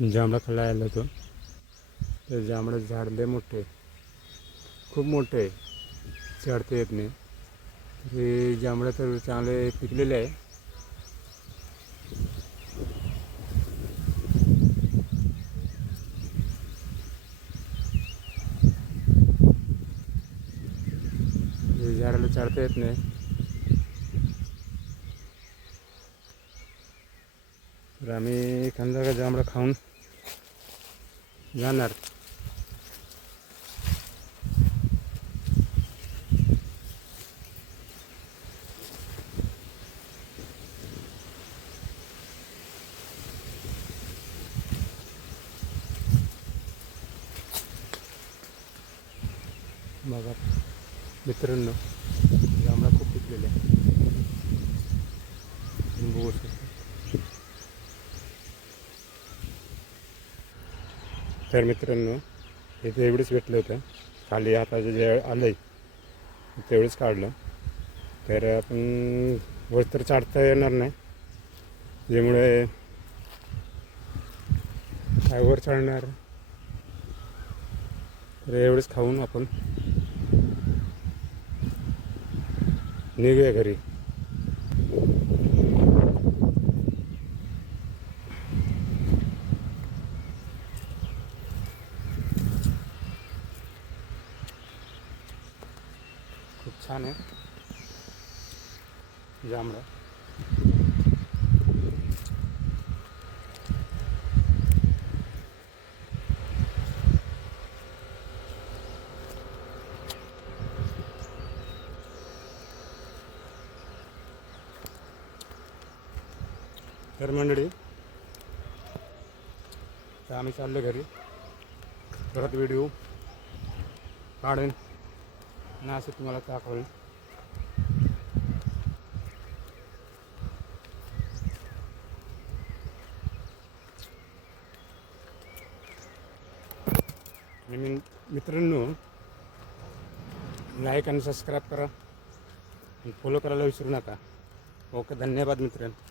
जांभळा खायला आलो होतो. तर जांभळाचं झाड लय मोठे आहे, खूप मोठे आहे, चढता येत नाही. हे जांभळं तर चांगले पिकलेले आहे. हे झाडाला चढता येत नाही. तर आम्ही एखादा का जांभळं खाऊन जाणार. बघा मित्रांनो, जांभळा खूप पिकलेले आहे. बघू शकतो. तर मित्रांनो, इथे एवढंच भेटलं होतं. खाली आता जे आलं आहे तेवढंच काढलं. तर आपण वर तर चढता येणार नाही, त्यामुळे काय वर चढणार. तर एवढंच खाऊन आपण निघूया घरी. खूप छान आहे जांभळं. तर मंडळी, तर आम्ही चाललो घरी. परत व्हिडिओ काढेन आणि असं तुम्हाला दाखवेल. आणि मित्रांनो, लाईक आणि सबस्क्राईब करा आणि फॉलो करायला विसरू नका. ओके, धन्यवाद मित्रांनो.